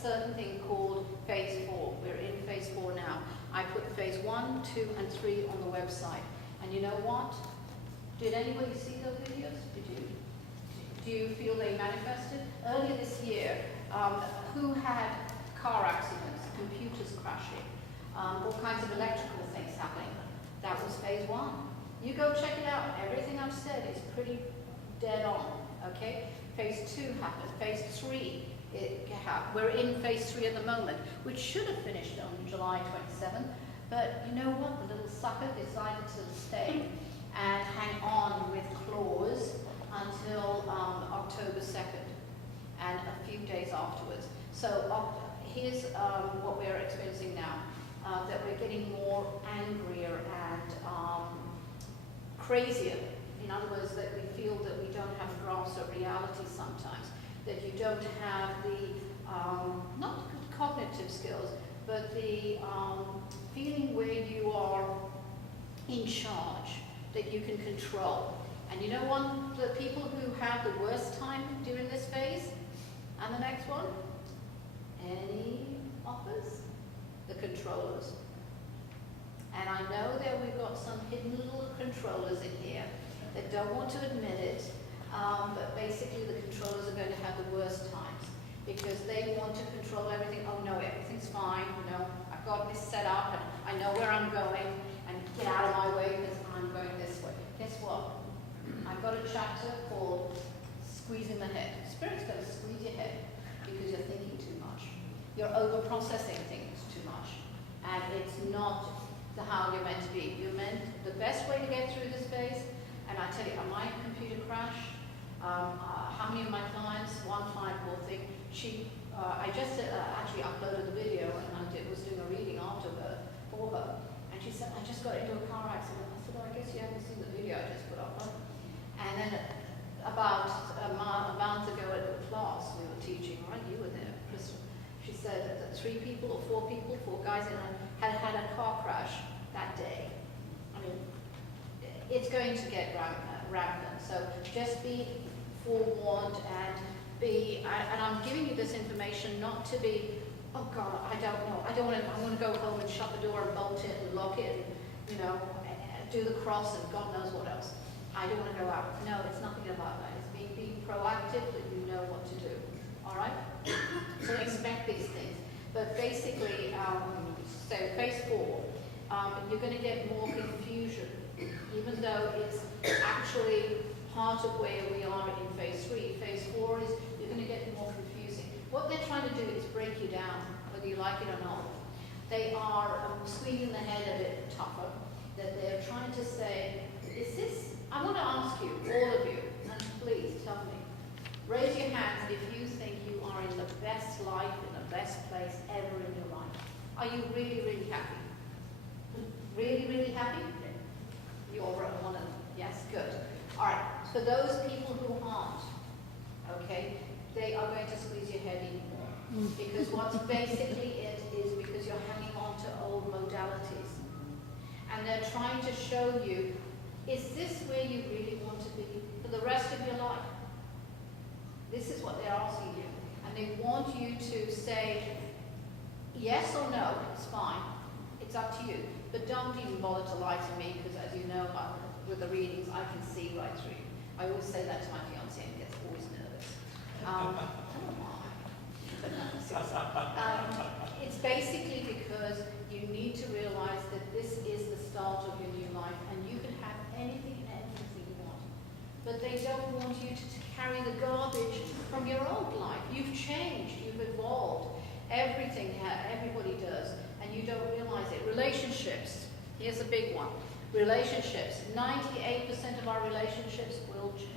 certain thing called phase 4. We're in phase 4 now. I put phase 1, 2, and 3 on the website. And you know what? Did anybody see those videos? Did you? Do you feel they manifested? Earlier this year, who had car accidents, computers crashing, all kinds of electrical things happening? That was phase 1. You go check it out. Everything I've said is pretty dead on, okay? Phase 2 happened. Phase 3, we're in phase 3 at the moment, which should have finished on July 27th. But you know what? The little sucker decided to stay and hang on with claws until October 2nd and a few days afterwards. So here's what we're experiencing now, that we're getting more angrier and crazier. In other words, that we feel that we don't have a grasp of reality sometimes, that you don't have the, not cognitive skills, but the feeling where you are in charge, that you can control. And you know what, the people who have the worst time during this phase, and the next one, any offers? The controllers. And I know that we've got some hidden little controllers in here that don't want to admit it, but basically the controllers are going to have the worst times because they want to control everything. Oh no, everything's fine, you know, I've got this set up and I know where I'm going, and get out of my way because I'm going this way. Guess what? I've got a chapter called Squeezing the Head. Spirit's going to squeeze your head because you're thinking too much. You're over-processing things too much. And it's not how you're meant to be. You're meant, the best way to get through this phase, and I tell you, my computer crashed. How many of my clients, one client, poor thing, I just actually uploaded the video and I was doing a reading after her, for her. And she said, I just got into a car accident. I said, well, I guess you haven't seen the video I just put up. Huh? And then about a month ago at the class we were teaching, right? You were there, Crystal. She said that 3 people or 4 people, 4 guys in had a car crash that day. I mean, it's going to get rampant. So just be forewarned and and I'm giving you this information not to be, oh God, I don't know. I want to go home and shut the door and bolt it and lock it and, you know, do the cross and God knows what else. I don't want to go out. No, it's nothing about that. It's being proactive that you know what to do. All right? So expect these things. But basically, so phase 4, you're going to get more confusion, even though it's actually part of where we are in phase 3. Phase 4 is you're going to get more confusing. What they're trying to do is break you down, whether you like it or not. They are squeezing the head a bit tougher, that they're trying to say, is this, I want to ask you, all of you, and please tell me, raise your hands if you think you are in the best life, in the best place ever in your life. Are you really, really happy? Really, really happy? You're one of them. Yes, good. All right, for those people who aren't, okay, they are going to squeeze your head even more. Because what's basically it is because you're hanging on to old modalities. And they're trying to show you, is this where you really want to be for the rest of your life? This is what they're asking you. And they want you to say yes or no, it's fine. It's up to you. But don't even bother to lie to me because as you know, with the readings, I can see right through you. I always say that to my fiancé and he gets always nervous. I don't know why. But no, seriously. It's basically because you need to realize that this is the start of your new life and you can have anything and everything you want. But they don't want you to carry the garbage from your old life. You've changed, you've evolved. Everything, everybody does, and you don't realize it. Relationships, here's a big one. Relationships, 98% of our relationships will change.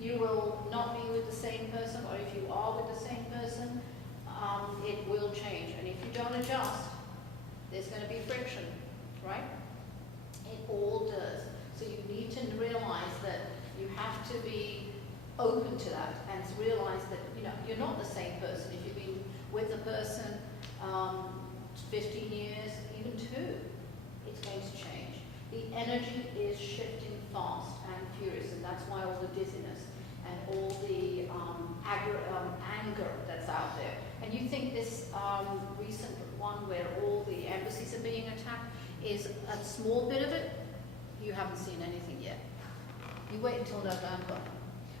You will not be with the same person, or if you are with the same person, it will change. And if you don't adjust, there's going to be friction, right? It all does. So you need to realize that you have to be open to that and to realize that you're not the same person. If you've been with a person 15 years, even 2, it's going to change. The energy is shifting fast and furious, and that's why all the dizziness and all the anger that's out there. And you think this recent one where all the embassies are being attacked is a small bit of it? You haven't seen anything yet. You wait until November,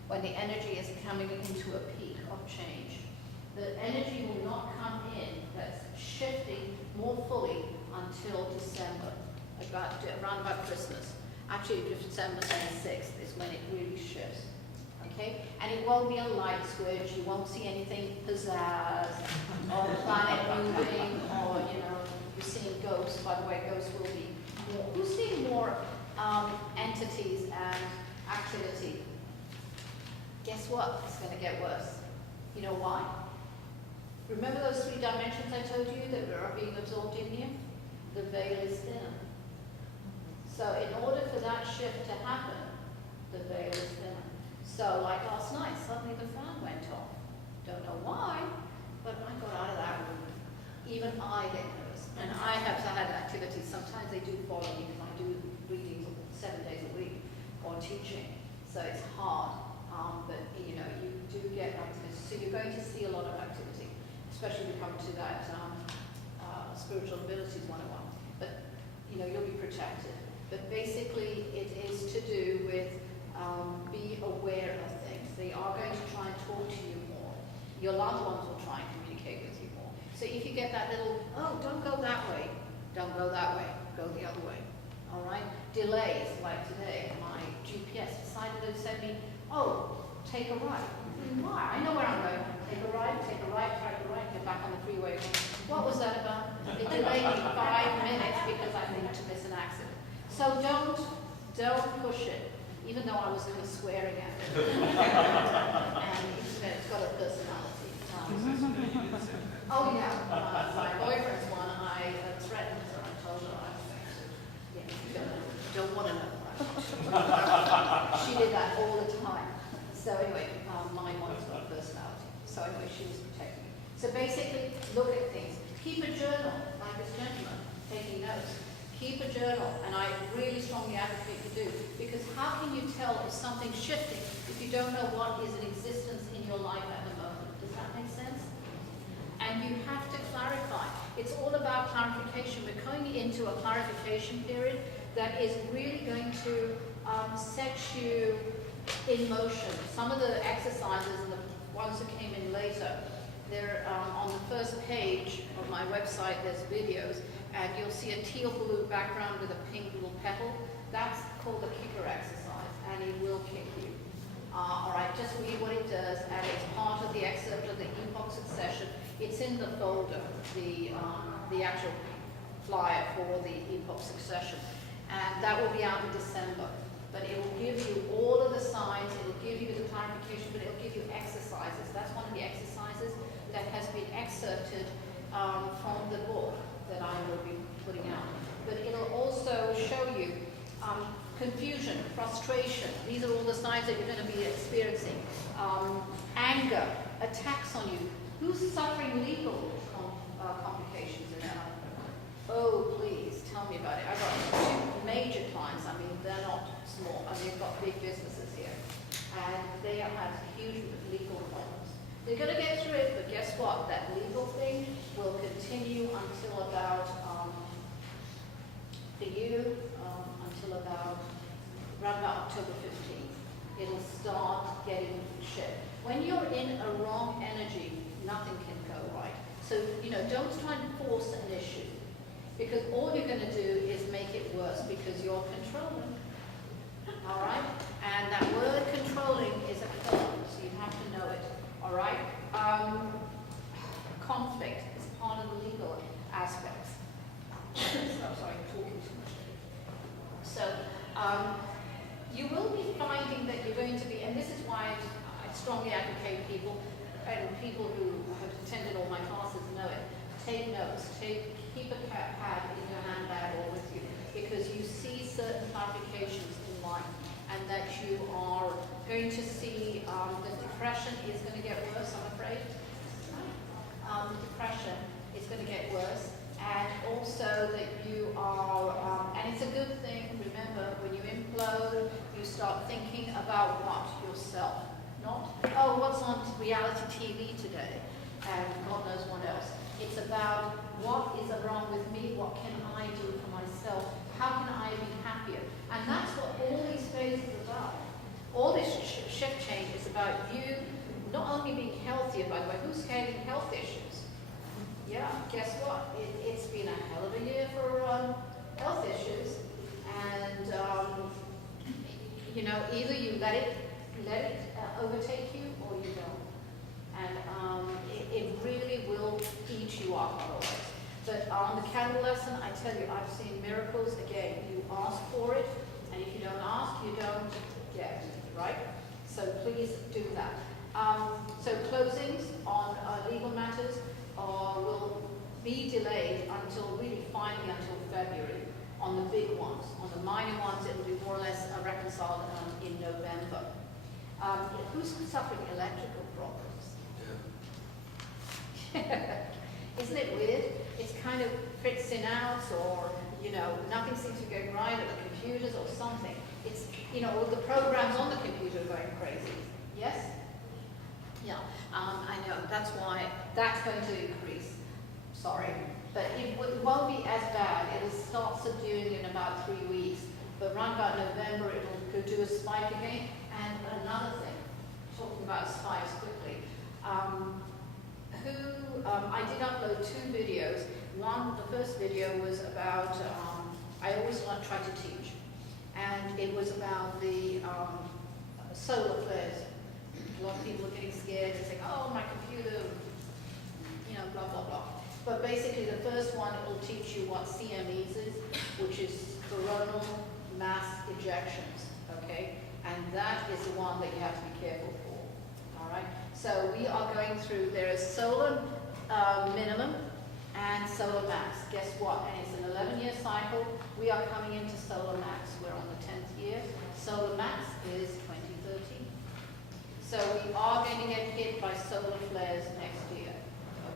when the energy is coming into a peak of change. The energy will not come in that's shifting more fully until December, around about Christmas. Actually, December 26th is when it really shifts. Okay? And it won't be a light switch, you won't see anything pizzazz, or the planet moving, or, you're seeing ghosts. By the way, ghosts will be more. Who's seeing more entities and activity? Guess what? It's going to get worse. You know why? Remember those 3 dimensions I told you that are being absorbed in you? The veil is thinner. So in order for that shift to happen, the veil is thinner. So like last night, suddenly the fan went off. Don't know why, but I got out of that room. Even I get nervous. And I have had activities. Sometimes they do follow me because I do readings 7 days a week or teaching. So it's hard. But you do get activity. So you're going to see a lot of activity, especially when you come to that spiritual abilities 101. But you'll be protected. But basically, it is to do with be aware of things. They are going to try and talk to you more. Your loved ones will try and communicate with you more. So if you get that little, oh, don't go that way, don't go that way, go the other way. All right? Delays, like today, my GPS decided to send me, oh, take a right. Why? I know where I'm going. Take a right, take a right, get back on the freeway again. What was that about? It delayed me 5 minutes because I think to miss an accident. So don't push it, even though I was kind of swearing at it. And it's got a personality. Oh yeah, my boyfriend's one, I threatened her. I told her I was going to, you don't want to know. She did that all the time. So anyway, my one's got a personality. So anyway, she was protecting me. So basically, look at things. Keep a journal, like this gentleman, taking notes. Keep a journal, and I really strongly advocate you do, because how can you tell if something's shifting if you don't know what is in existence in your life at the moment? Does that make sense? And you have to clarify. It's all about clarification. We're going into a clarification period that is really going to set you in motion. Some of the exercises and the ones that came in later, they're on the first page of my website. There's videos, and you'll see a teal blue background with a pink little petal. That's called the kicker exercise, and it will kick you. All right, just read what it does, and it's part of the excerpt of the epoch succession. It's in the folder, the actual flyer for the epoch succession, and that will be out in December. But it will give you all of the signs, it will give you the clarification, but it will give you exercises. That's one of the exercises that has been excerpted from the book that I will be putting out. But it'll also show you confusion, frustration. These are all the signs that you're going to be experiencing. Anger, attacks on you. Who's suffering legal complications in their life? Oh, please, tell me about it. I've got 2 major clients. I mean, they're not small. I mean, they've got big businesses here. And they have had huge legal problems. They're going to get through it, but guess what? That legal thing will continue until about, for you, until around about October 15th. It'll start getting shit. When you're in a wrong energy, nothing can go right. So, don't try and force an issue, because all you're going to do is make it worse because you're controlling. All right? And that word controlling is a killer, so you have to know it. All right? Conflict is part of the legal aspects. Sorry, I'm talking too much. So, you will be finding that you're going to be, and this is why I strongly advocate people, and people who have attended all my classes know it, take notes, keep a pad in your handbag or with you, because you see certain clarifications in life, and that you are going to see the depression is going to get worse, I'm afraid. The depression is going to get worse, and also that you are, and it's a good thing, remember, when you implode, you start thinking about what? Yourself. Not, oh, what's on reality TV today? And God knows what else. It's about what is wrong with me, what can I do for myself, how can I be happier? And that's what all these phases are about. All this shift change is about you not only being healthier, by the way, who's having health issues? Yeah, guess what? It's been a hell of a year for health issues. And, you know, either you let it overtake you or you don't. And it really will eat you up otherwise. But on the candle lesson, I tell you, I've seen miracles. Again, you ask for it, and if you don't ask, you don't get it, right? So please do that. So closings on legal matters will be delayed until really finally until February on the big ones. On the minor ones, it will be more or less reconciled in November. Who's suffering electrical problems? Yeah. Isn't it weird? It's kind of fritzing out, or, you know, nothing seems to be going right at the computers or something. It's, you know, all the programs on the computer are going crazy. Yes? Yeah, I know. That's why that's going to increase. Sorry. But it won't be as bad. It'll start subduing in about 3 weeks. But around about November, it will do a spike again. And another thing, talking about spikes quickly, I did upload 2 videos. One, the first video was about, I always want to try to teach. And it was about the solar flares. A lot of people are getting scared and saying, oh, my computer, you know, blah, blah, blah. But basically, the first one, it will teach you what CMEs is, which is coronal mass ejections, okay? And that is the one that you have to be careful for, all right? So we are going through, there is solar minimum and solar max. Guess what? And it's an 11-year cycle. We are coming into solar max. We're on the 10th year. Solar max is 2030. So we are going to get hit by solar flares next year.